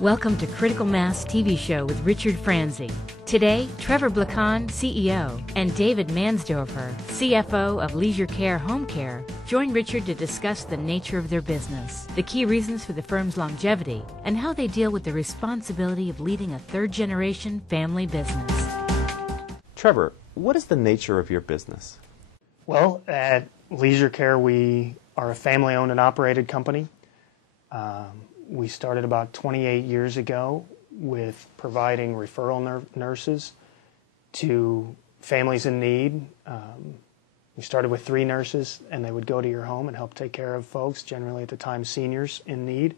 Welcome to Critical Mass TV Show with Richard Franzi. Today, Trevor Blackann, CEO, and David Mansdoerfer, CFO of Leisure Care Home Care, join Richard to discuss the nature of their business, the key reasons for the firm's longevity, and how they deal with the responsibility of leading a third-generation family business. Trevor, what is the nature of your business? Well, at Leisure Care, we are a family-owned and operated company. We started about 28 years ago with providing referral nurses to families in need. We started with 3 nurses, and they would go to your home and help take care of folks, generally at the time seniors in need.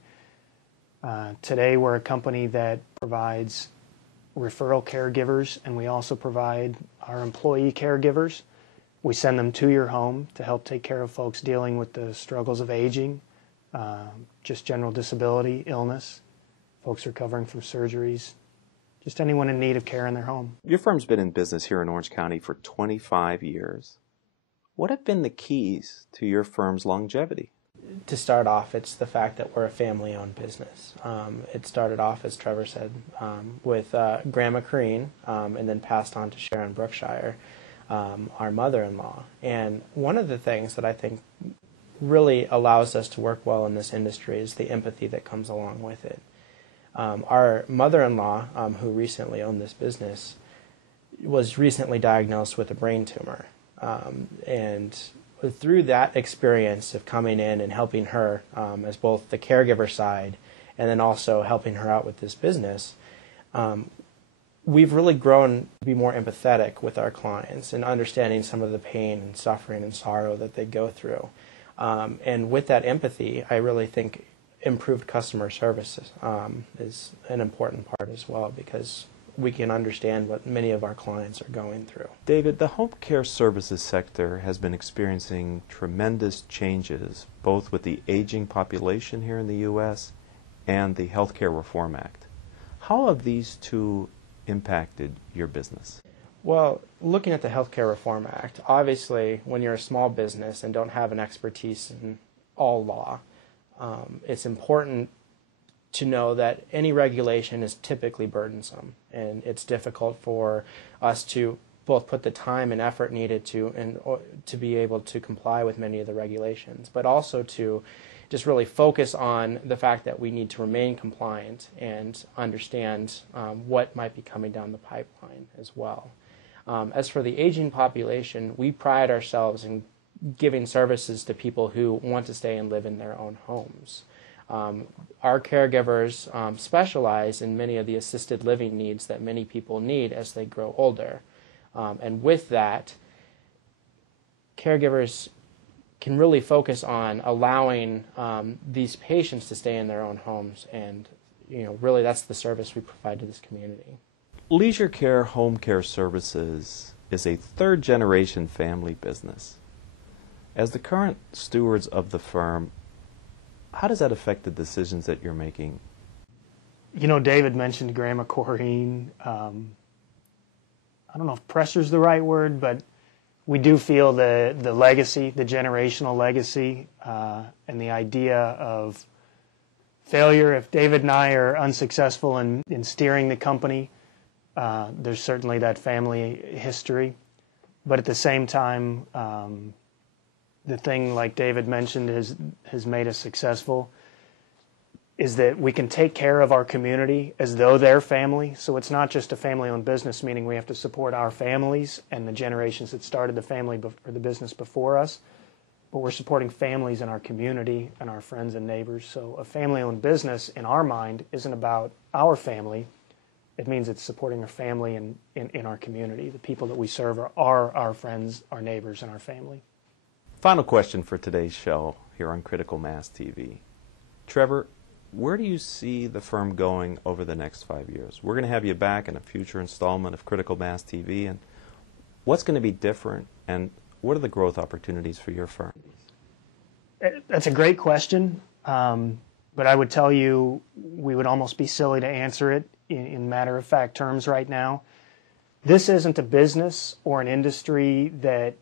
Today we're a company that provides referral caregivers, and we also provide our employee caregivers. We send them to your home to help take care of folks dealing with the struggles of aging, just general disability, illness, folks recovering from surgeries, just anyone in need of care in their home. Your firm's been in business here in Orange County for 25 years. What have been the keys to your firm's longevity? To start off, it's the fact that we're a family-owned business. It started off, as Trevor said, with Grandma Crean, and then passed on to Sharon Brookshire, our mother-in-law. And one of the things that I think really allows us to work well in this industry is the empathy that comes along with it. Our mother-in-law, who recently owned this business, was recently diagnosed with a brain tumor. And through that experience of coming in and helping her as both the caregiver side and then also helping her out with this business, we've really grown to be more empathetic with our clients and understanding some of the pain and suffering and sorrow that they go through. And with that empathy, I really think improved customer service is an important part as well, because we can understand what many of our clients are going through. David, the home care services sector has been experiencing tremendous changes, both with the aging population here in the U.S. and the Healthcare Reform Act. How have these two impacted your business? Well, looking at the Healthcare Reform Act, obviously when you're a small business and don't have an expertise in all law, it's important to know that any regulation is typically burdensome, and it's difficult for us to both put the time and effort needed to be able to comply with many of the regulations, but also to just really focus on the fact that we need to remain compliant and understand what might be coming down the pipeline as well. As for the aging population, we pride ourselves in giving services to people who want to stay and live in their own homes. Our caregivers specialize in many of the assisted living needs that many people need as they grow older. And with that, caregivers can really focus on allowing these patients to stay in their own homes, and really that's the service we provide to this community. Leisure Care Home Care Services is a third-generation family business. As the current stewards of the firm, how does that affect the decisions that you're making? David mentioned Grandma Corrine. I don't know if pressure is the right word, but we do feel the legacy, the generational legacy, and the idea of failure. If David and I are unsuccessful in steering the company, there's certainly that family history. But at the same time, the thing, like David mentioned, has made us successful is that we can take care of our community as though they're family. So it's not just a family-owned business, meaning we have to support our families and the generations that started the family or the business before us, but we're supporting families in our community and our friends and neighbors. So a family-owned business, in our mind, isn't about our family. It means it's supporting our family in our community. The people that we serve are our friends, our neighbors, and our family. Final question for today's show here on Critical Mass TV. Trevor, where do you see the firm going over the next 5 years? We're going to have you back in a future installment of Critical Mass TV, and what's going to be different, and what are the growth opportunities for your firm? That's a great question, but I would tell you we would almost be silly to answer it in matter-of-fact terms right now. This isn't a business or an industry that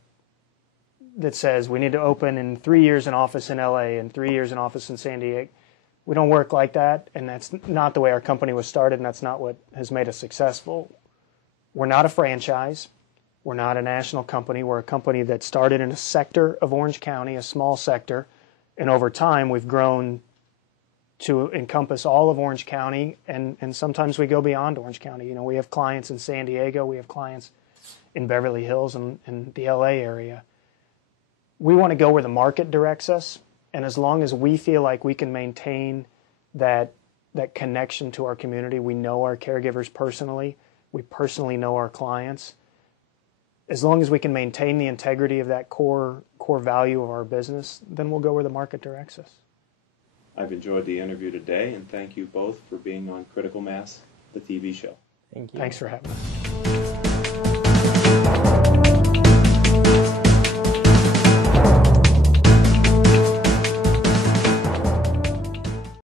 says we need to open in 3 years an office in LA and 3 years an office in San Diego. We don't work like that, and that's not the way our company was started, and that's not what has made us successful. We're not a franchise. We're not a national company. We're a company that started in a sector of Orange County, a small sector, and over time we've grown to encompass all of Orange County, and sometimes we go beyond Orange County. You know, we have clients in San Diego, we have clients in Beverly Hills and the LA area. We want to go where the market directs us, and as long as we feel like we can maintain that connection to our community, we know our caregivers personally, we personally know our clients. As long as we can maintain the integrity of that core value of our business, then we'll go where the market directs us. I've enjoyed the interview today, and thank you both for being on Critical Mass, the TV show. Thank you. Thanks for having us.